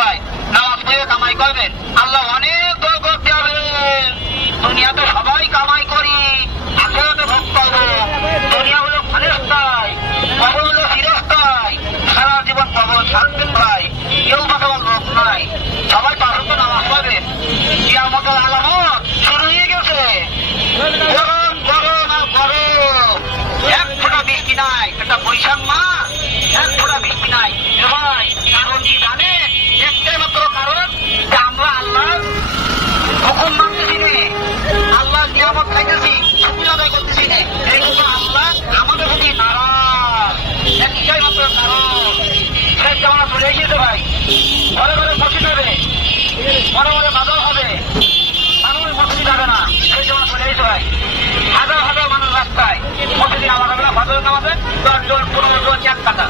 ভাই নামাজ পড়ে কামাই করবেন, আল্লাহ অনেক দোয়া করতে হবে। দুনিয়াতে সবাই কামাই করি, আখেরাতে ভোগ পাবো। দুনিয়া হলো ক্ষণস্থায়ী, কবর হলো চিরস্থায়ী। সারা জীবন কবর থাকবেন ভাই, কেউ বাঁচাবার লোক নাই। সবাই পাঁচ ওয়াক্ত নামাজ পড়বেন। কিয়ামতের আলামত শুরু হয়ে গেছে। গরম গরম আর গরম, এক ফোঁটা বৃষ্টি নাই। একটা বৈশাখ মাস, এক ফোঁটা বৃষ্টি নাই। এ ভাই কারণ কি জানে? একটাই মাত্র কারণ যে আমরা আল্লাহ হুকুম মানতেছি নে, আল্লাহ নিয়ামত খাইতেছি, শুকরিয়া আদায় করতেছি নে। এই জন্য আল্লাহ আমাদের প্রতি নারাজ। একটাই মাত্র কারণ। শেষ জামানা চলে এসেছে ভাই, ঘরে ঘরে মসজিদ হবে, ঘরে ঘরে বাজার হবে, মানুষ মসজিদ যাবে না। সেই জামানা চলে এসেছে ভাই। হাজার হাজার মানুষ রাস্তায়, মসজিদে নামাজ হবে না, ফজরের নামাজে 10 জন 15 জন 1 টাকা।